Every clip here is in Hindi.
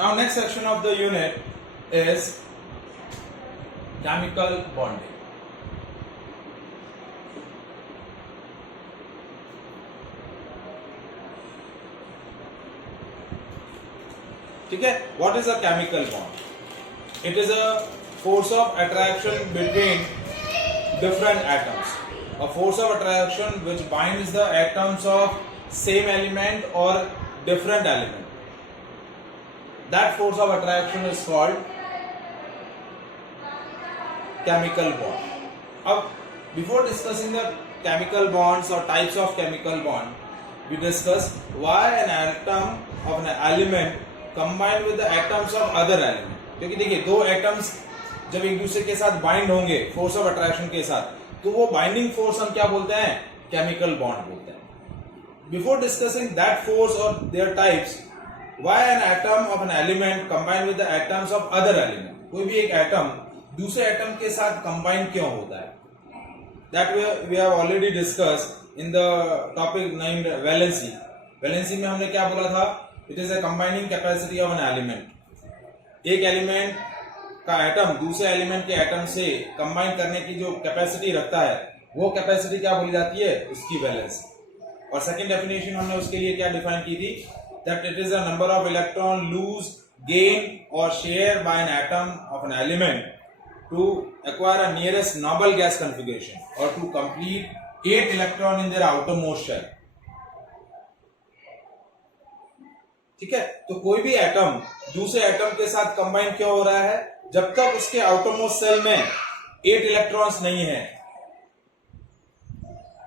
Now next section of the unit is chemical bonding. ठीक है, what is a chemical bond? It is a force of attraction between different atoms. A force of attraction which binds the atoms of same element or different element. That force of attraction is called chemical bond. Now, before discussing the chemical bonds or types of chemical bond, we discuss why an atom of an element combined with the atoms of other element. क्योंकि देखिए दो एटम्स जब एक दूसरे के साथ बाइंड होंगे फोर्स ऑफ अट्रैक्शन के साथ, तो वो बाइंडिंग फोर्स हम क्या बोलते हैं? केमिकल बॉन्ड बोलते हैं. बिफोर डिस्कसिंग दैट फोर्स और there types, why N atom of an element combined with the atoms of other element. कोई भी एक एटम दूसरे एटम के साथ कंबाइन क्यों होता है? That we have already discussed in the topic named valency. Valency में हमने क्या बोला था? It is a combining capacity of an element. एक एलिमेंट का एटम दूसरे एलिमेंट के एटम से कंबाइन करने की जो कैपेसिटी रखता है, वो कैपेसिटी क्या बोली जाती है? उसकी वैलेंसी. और सेकंड डेफिनेशन हमने उसके लिए क्या डिफाइन की थी? That it is the number of electron lose, gain और share by an atom of an element to acquire a nearest noble gas configuration or to complete 8 electron in their outermost shell. ठीक है, तो कोई भी एटम दूसरे एटम के साथ कंबाइन क्यों हो रहा है? जब तक उसके आउटरमोस्ट सेल में 8 इलेक्ट्रॉन्स नहीं है.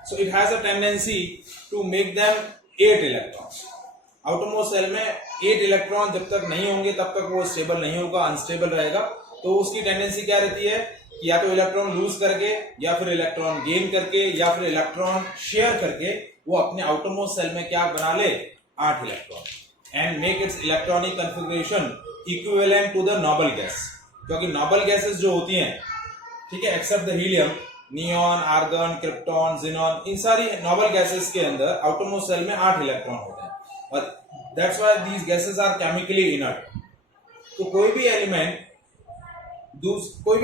So it has a tendency to make them 8 electrons. Outermost shell में 8 इलेक्ट्रॉन जब तक नहीं होंगे तब तक वो स्टेबल नहीं होगा, अनस्टेबल रहेगा. तो उसकी टेंडेंसी क्या रहती है कि या तो इलेक्ट्रॉन लूज करके, या फिर इलेक्ट्रॉन गेन करके, या फिर इलेक्ट्रॉन शेयर करके वो अपने आउटरमोस्ट सेल में क्या बना ले? 8 electron. And make its electronic configuration equivalent to the noble gas. क्योंकि नोबल गैसेस जो होती हैं, ठीक है, except the helium, neon, argon, krypton, xenon, इन सारी नोबल गैसेस के अंदर आउटरमोस्ट सेल में 8 इलेक्ट्रॉन होते हैं. और that's why these gases are chemically inert. तो कोई भी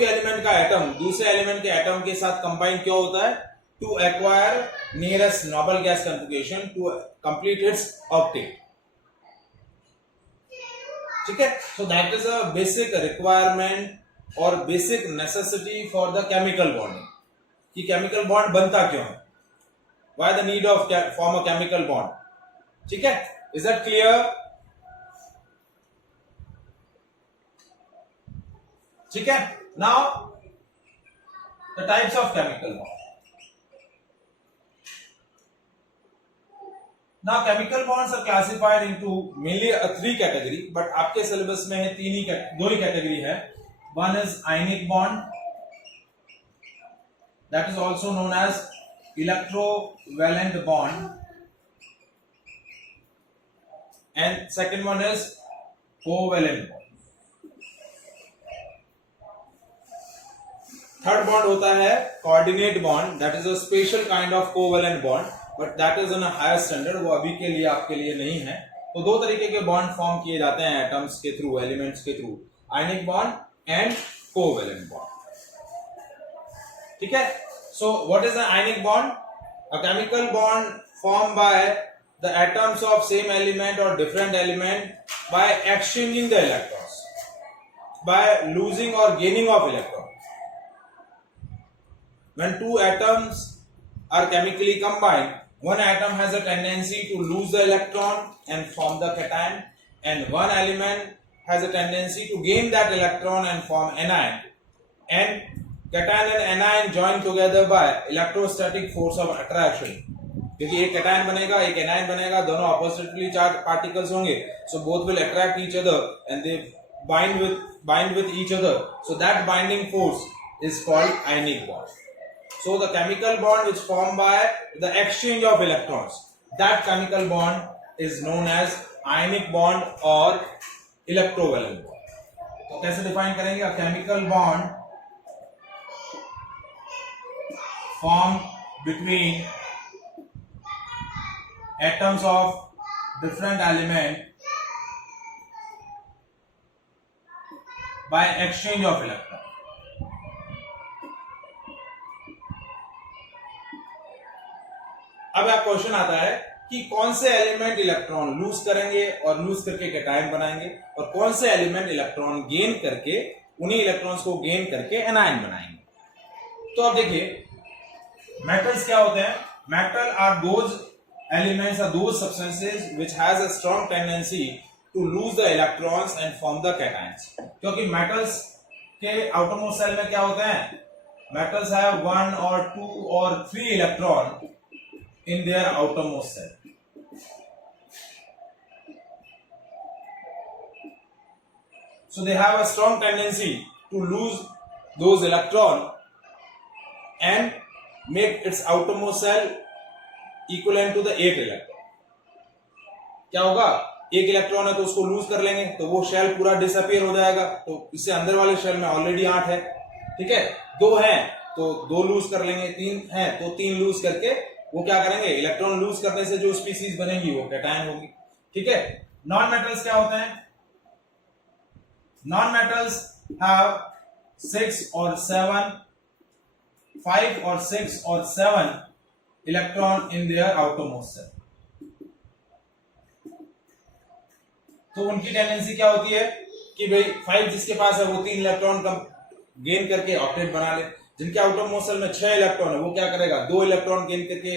एलिमेंट का एटम दूसरे एलिमेंट के एटम के साथ कंबाइन क्यों होता है? To acquire nearest noble gas configuration to complete its octet. ठीक है, so that is a basic requirement और basic necessity for the chemical bonding. कि केमिकल बॉन्ड बनता क्यों है? Why the need of form a chemical bond. ठीक है, इज दैट क्लियर? ठीक है, now the types of chemical bond. Now chemical bonds are classified into mainly 3 category, but आपके सिलेबस में है 2 ही कैटेगरी है. One is ionic bond, that is also known as electrovalent bond, and second one is covalent bond. Third bond होता है coordinate bond, that is a special kind of covalent bond, but that is on a higher standard. वो अभी के लिए आपके लिए नहीं है. तो 2 तरीके के बॉन्ड फॉर्म किए जाते हैं एटम्स के थ्रू, एलिमेंट्स के through, ionic bond and covalent bond. ठीक है, so what is an ionic bond? A chemical bond form by the atoms of same element और different element by exchanging the electrons, by losing और gaining of electron. When 2 atoms are chemically combined, one atom has a tendency to lose the electron and form the cation, and one element has a tendency to gain that electron and form anion. And cation and anion join together by electrostatic force of attraction. क्योंकि एक cation बनेगा, एक anion बनेगा, दोनों oppositely charged particles होंगे, so both will attract each other and they bind with each other. So that binding force is called ionic bond. So the chemical bond which formed by the exchange of electrons, that chemical bond is known as ionic bond or electrovalent bond. तो कैसे डिफाइन करेंगे? A chemical bond formed between atoms of different element by exchange of electron. अब एक क्वेश्चन आता है कि कौन से एलिमेंट इलेक्ट्रॉन लूज करेंगे और लूज करके कैटायन बनाएंगे, और कौन से एलिमेंट इलेक्ट्रॉन गेन करके उन्हीं इलेक्ट्रॉन्स को गेन करके एनायन बनाएंगे। तो अब देखिए मेटल्स क्या होते हैं। Metal are those elements are those substances which has a strong tendency to lose the electrons and form the cations. क्योंकि मेटल्स के आउटरमोस्ट सेल में क्या होते हैं, मेटल्स हैव 1 और 2 और 3 electron in their outermost cell. So they have a strong tendency to lose those electron and make its outermost cell equivalent to the 8 electron. क्या होगा, एक इलेक्ट्रॉन है तो उसको लूज कर लेंगे तो वो शेल पूरा डिसअपियर हो जाएगा, तो इससे अंदर वाले शेल में ऑलरेडी 8 है, ठीक है। 2 है तो 2 लूज कर लेंगे, 3 है तो 3 लूज करके वो क्या करेंगे, इलेक्ट्रॉन लूज करने से जो स्पीसीज बनेगी वो कैटायन होगी, ठीक है। नॉन मेटल्स क्या होते हैं, नॉन मेटल्स हैव 6 और 7, 5 और 6 और 7 electron in their outermost shell. तो उनकी टेंडेंसी क्या होती है कि भाई 5 जिसके पास है वो 3 इलेक्ट्रॉन कम गेन करके ऑक्टेट बना ले। जिनके आउटरमोस्ट सेल में 6 इलेक्ट्रॉन है वो क्या करेगा, 2 इलेक्ट्रॉन गेन करके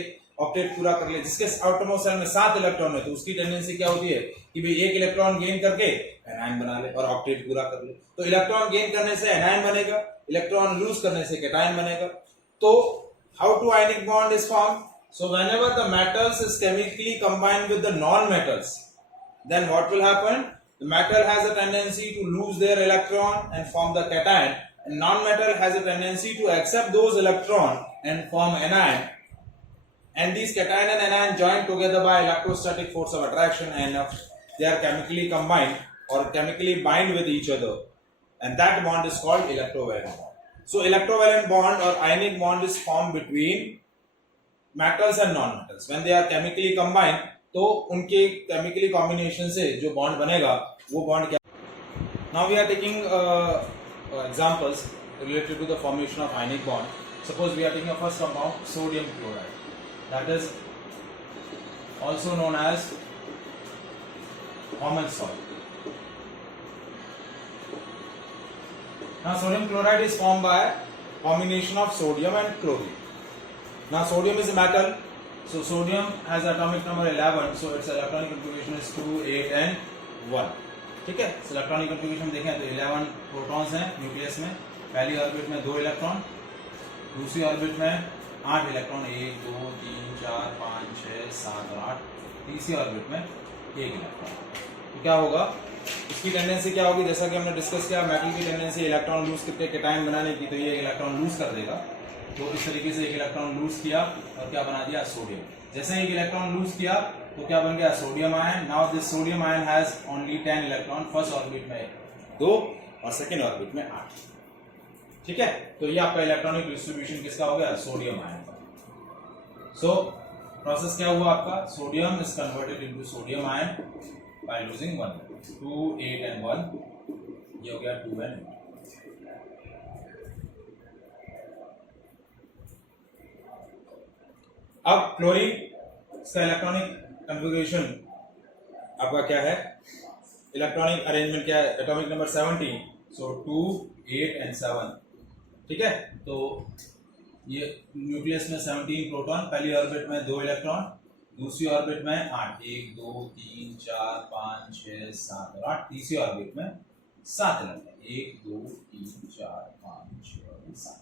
ऑक्टेट पूरा कर ले। जिसके आउटरमोस्ट सेल में 7 इलेक्ट्रॉन है तो उसकी टेंडेंसी क्या होती है कि भाई 1 इलेक्ट्रॉन गेन करके एनायन बना ले और ऑक्टेट पूरा कर ले। तो इलेक्ट्रॉन गेन करने से एनायन बनेगा, इलेक्ट्रॉन लूज करने से कैटायन बनेगा। तो how to ionic bond is form, so whenever the metals is chemically combined with the non metals, then what will happen, the metal has a tendency to lose their electron and form the cation, and non-metal has a tendency to accept those electron and form anion, and these cation and anion join together by electrostatic force of attraction, and they are chemically combined or chemically bind with each other, and that bond is called electrovalent bond. So electrovalent bond or ionic bond is formed between metals and non-metals when they are chemically combined. तो उनके केमिकली कॉम्बिनेशन से जो बॉन्ड बनेगा वो बॉन्ड क्या। Now we are taking examples related to the formation of ionic bond. Suppose we are taking a first compound sodium chloride, that is also known as common salt. Now sodium chloride is formed by combination of sodium and chlorine. Now sodium is a metal, so sodium has atomic number 11, so its electronic configuration is 2, 8 and 1, ठीक है। इलेक्ट्रॉनिक कन्फिगरेशन देखें तो 11 प्रोटॉन्स हैं न्यूक्लियस में, पहली ऑर्बिट में 2 इलेक्ट्रॉन, दूसरी ऑर्बिट में 8 इलेक्ट्रॉन, 1 2 3 4 5 6 7 और 8, तीसरी ऑर्बिट में 1 इलेक्ट्रॉन। तो क्या होगा, इसकी टेंडेंसी क्या होगी, जैसा कि हमने डिस्कस किया मेटल की टेंडेंसी इलेक्ट्रॉन लूज करके कैटायन बनाने की, तो ये इलेक्ट्रॉन लूज कर देगा। तो इस तरीके से एक इलेक्ट्रॉन लूज किया और क्या बना दिया, सोडियम। जैसे एक इलेक्ट्रॉन लूज किया तो क्या बन गया, sodium ion. Now this sodium ion has only 10 electron, first orbit में 2 और सेकंड ऑर्बिट में 8, ठीक है। तो ये आपका इलेक्ट्रॉनिक डिस्ट्रीब्यूशन किसका हो गया, सोडियम आयन का। सो प्रोसेस क्या हुआ आपका, sodium is converted into sodium ion by losing 1, 2 8 and 1, ये हो गया 2 एंड 8। अब क्लोरीन इसका इलेक्ट्रॉनिक कन्फिगरेशन आपका क्या है, इलेक्ट्रॉनिक अरेंजमेंट क्या है, एटॉमिक नंबर 17, सो 2 8 एंड 7, ठीक है। तो ये न्यूक्लियस में 17 प्रोटॉन, पहली ऑर्बिट में 2 इलेक्ट्रॉन, दूसरी ऑर्बिट में 8, 1 2 3 4 5 6 7 और 8, तीसरी ऑर्बिट में 7 इलेक्ट्रॉन, 1 2 3 4 5 6 और 7।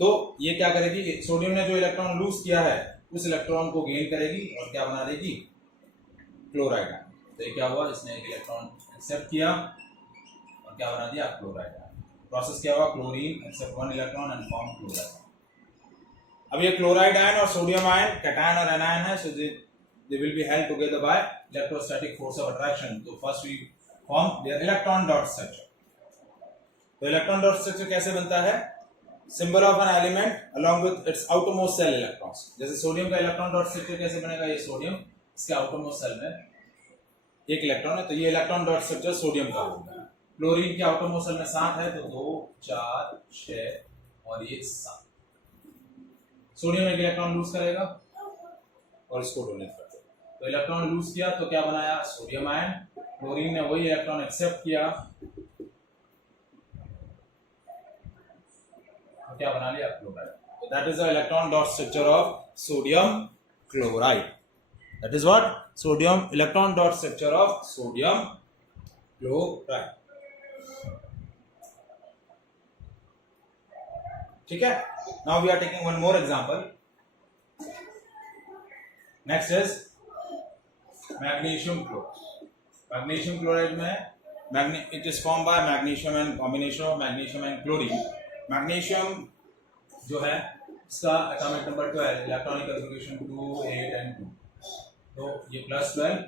तो ये क्या करेगी, सोडियम ने जो इलेक्ट्रॉन लूज किया है उस इलेक्ट्रॉन को गेन करेगी और क्या बना देगी, क्लोराइड आयन। तो ये क्या हुआ, इसने एक इलेक्ट्रॉन एक्सेप्ट किया और क्या बना दिया, क्लोराइड आयन। प्रोसेस क्या हुआ, chlorine accept 1 electron and form chloride. अब ये क्लोराइड आयन और सोडियम आयन कैटायन और एनायन है, so they will be held together by electrostatic force of attraction. तो first we form their electron dot structure. तो इलेक्ट्रॉन डॉट स्ट्रक्चर कैसे बनता है, symbol of an element along with its outermost cell electrons। जैसे सोडियम का इलेक्ट्रॉन डॉट स्ट्रक्चर कैसे बनेगा, ये सोडियम, इसके आउटरमोस्ट सेल में 1 इलेक्ट्रॉन है, तो ये इलेक्ट्रॉन डॉट स्ट्रक्चर सोडियम का होगा। क्लोरीन के आउटर मोशन में 7 है, तो 2 4 6 और ये 7। सोडियम एक इलेक्ट्रॉन लूज करेगा और इसको डोनेट कर देगा। तो इलेक्ट्रॉन लूज किया तो क्या बनाया, सोडियम आयन। क्लोरीन ने वही इलेक्ट्रॉन एक्सेप्ट किया तो क्या बना लिया, chloride. So that is the electron dot structure of sodium chloride. That is what? Sodium electron dot structure of sodium chloride. ठीक है। Now we are taking one more example. Next is magnesium chloride. Magnesium chloride में it is formed by magnesium and combination of magnesium and chlorine. Magnesium जो है इसका atomic number 12, electronic configuration 2 8 and 2। तो ये +12,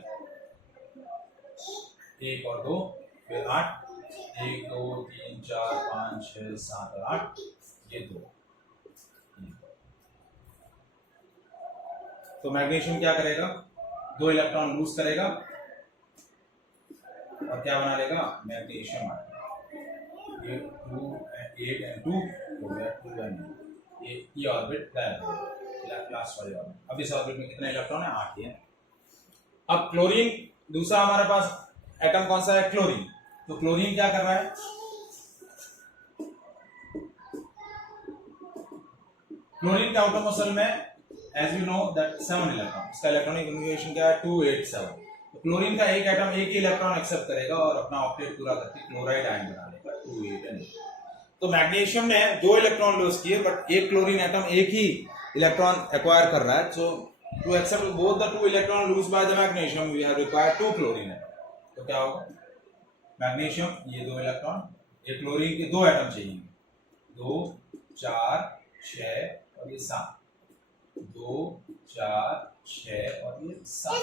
1 और 2, फिर 8, 1 2 3 4 5 6 7 और 8, ये 2। तो मैग्नीशियम क्या करेगा, 2 इलेक्ट्रॉन लूज करेगा और क्या बना लेगा, मैग्नीशियम आएगा। ये 2 8 एंड 2 हो गया, 2 एंड 2। ये ऑर्बिट गायब हो गया, लास्ट वाली ऑर्बिट। अब इस ऑर्बिट में कितने इलेक्ट्रॉन है, 8 है। अब क्लोरीन दूसरा हमारे पास एटम कौन सा है, क्लोरीन। तो क्लोरीन क्या कर रहा है, क्लोरीन के आउटर मोशन में as you know that 7 electron, इसका इलेक्ट्रॉनिक कॉन्फ़िगरेशन क्या है, 2 8 7। तो क्लोरीन का एक एटम एक ही इलेक्ट्रॉन एक्सेप्ट करेगा और अपना ऑक्टेट पूरा करके क्लोराइड आयन बना लेगा, 2 8 एंड 8। तो मैग्नीशियम ने 2 इलेक्ट्रॉन लूज किए, बट एक क्लोरीन एटम एक ही इलेक्ट्रॉन एक्वायर कर रहा है। So to accept both the 2 electron lose by the magnesium we have required 2 chlorine atom. तो क्या होगा, मैग्नीशियम ये 2 इलेक्ट्रॉन, ये क्लोरीन के 2 एटम चाहिए, 2 4 6 और ये 7, 2 4 6 और ये 7।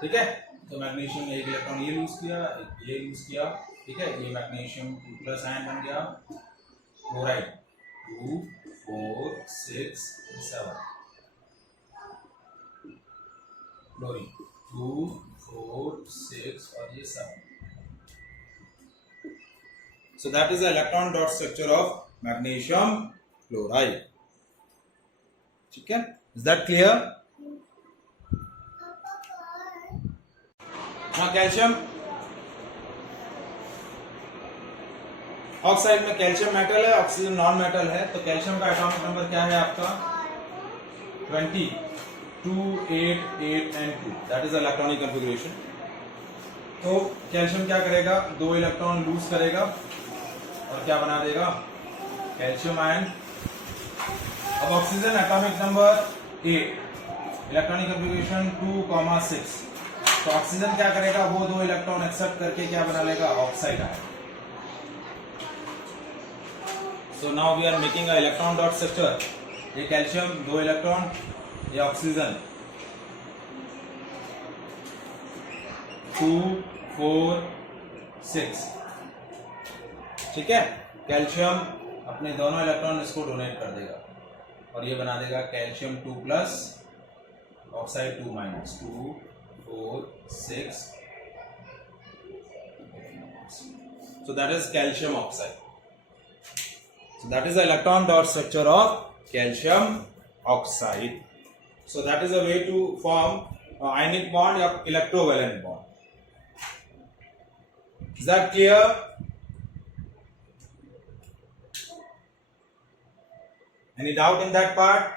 ठीक है। तो मैग्नीशियम ने एक इलेक्ट्रॉन ये लूज किया, एक ये लूज किया, ठीक है। ये मैग्नीशियम 2+ आयन बन गया, क्लोराइड 2 4 6 7, क्लोरीन 2 4 6 और ये 7। So that is the electron dot structure of magnesium chloride. ठीक है, is that clear? Now calcium oxide में कैल्शियम मेटल है, ऑक्सीजन नॉन मेटल है। तो कैल्शियम का एटॉमिक नंबर क्या है आपका, 20 2 8 8 and 2। That is electronic configuration. तो कैल्शियम क्या करेगा, 2 इलेक्ट्रॉन लूज करेगा और क्या बना देगा, कैल्शियम आयन। अब oxygen atomic number 8, electronic configuration 2 6। तो ऑक्सीजन क्या करेगा, वो 2 इलेक्ट्रॉन एक्सेप्ट करके क्या बना लेगा, oxide ion. So now we are making a electron dot structure. ये कैल्शियम 2 इलेक्ट्रॉन, ये ऑक्सीजन 2 4 6। ठीक है। कैल्शियम अपने दोनों इलेक्ट्रॉन इसको डोनेट कर देगा और ये बना देगा calcium 2+, oxide 2- 2 4 6। So that is calcium oxide. So that is the electron dot structure of calcium oxide. So that is a way to form ionic bond or electrovalent bond. Is that clear? Any doubt in that part?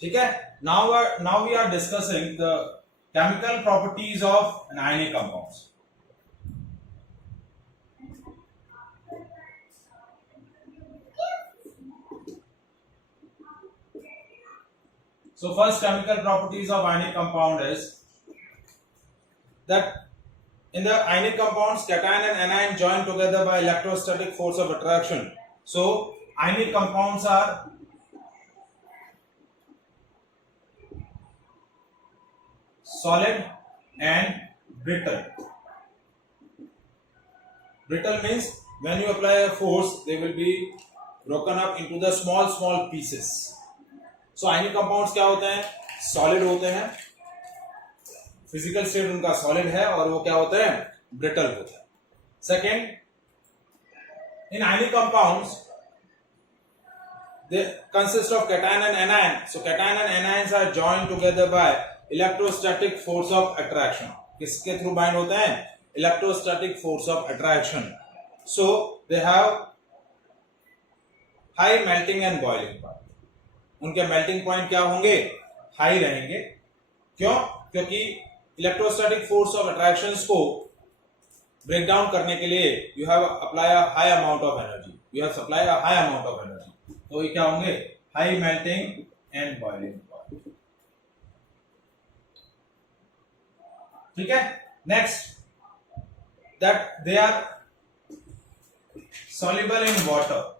ठीक है। Now we are discussing the chemical properties of an ionic compounds. So first chemical properties of ionic compound is that in the ionic compounds, cation and anion join together by electrostatic force of attraction. So ionic compounds are solid and brittle. Brittle means when you apply a force, they will be broken up into the small pieces. So ionic compounds क्या होते हैं, सॉलिड होते हैं, फिजिकल स्टेट उनका सॉलिड है और वो क्या होता है, ब्रिटल होता है. Second, in ionic compounds they consist of cation and anion. So cation and anions are joined together by electrostatic force of attraction. किसके थ्रू बाइंड होते हैं, electrostatic force of attraction. So they have high melting and boiling point. उनके मेल्टिंग पॉइंट क्या होंगे, हाई रहेंगे. क्यों, क्योंकि इलेक्ट्रोस्टैटिक फोर्स ऑफ अट्रैक्शंस को ब्रेक डाउन करने के लिए you have apply a high amount of energy, you have supply a high amount of energy. तो ये क्या होंगे, high melting and boiling point. ठीक है. Next, that they are soluble in water.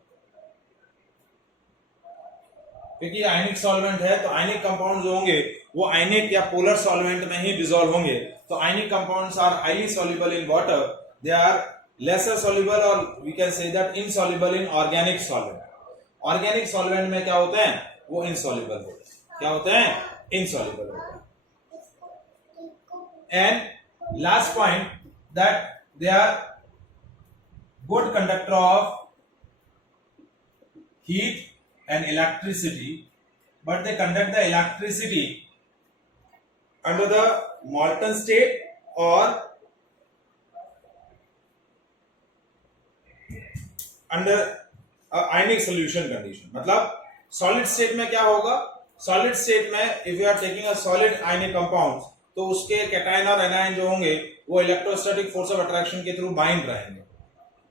क्योंकि आयनिक सॉल्वेंट है तो आयनिक कंपाउंड जो होंगे वो आयनिक या पोलर सॉल्वेंट में ही डिसॉल्व होंगे. तो ionic compounds are highly soluble in water. They are lesser soluble और we can say that insoluble in organic solvent. Organic solvent में क्या होते हैं, वो इनसॉल्युबल होते हैं. क्या होते हैं, इनसॉल्युबल होते हैं. And last point, that they are good conductor of heat and electricity, but they conduct the electricity under the molten state or under ionic solution condition. मतलब solid state में क्या होगा, solid state में if you are taking a solid ionic compound तो उसके cation और anion जो होंगे वो electrostatic force of attraction के थ्रू बाइंड रहेंगे.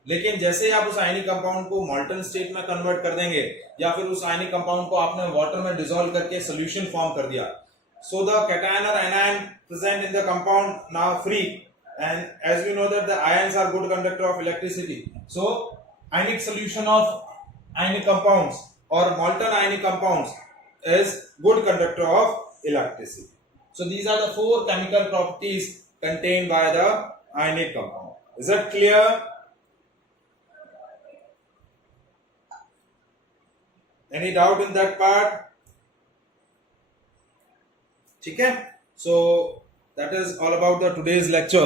लेकिन जैसे ही आप उस आयनिक कंपाउंड को मॉल्टन स्टेट में कन्वर्ट कर देंगे या फिर उस आयनिक कंपाउंड को आपने वाटर में डिसॉल्व करके सॉल्यूशन फॉर्म कर दिया, सो द कैटायन और anion present in the compound now free, and as we know that the ions are good conductor of electricity. So ionic solution of ionic compounds और molten ionic compounds is good conductor of electricity. So these are the four chemical properties contained by the ionic compound. Is it clear? Any doubt in that part? ठीक है. So that is all about the today's lecture.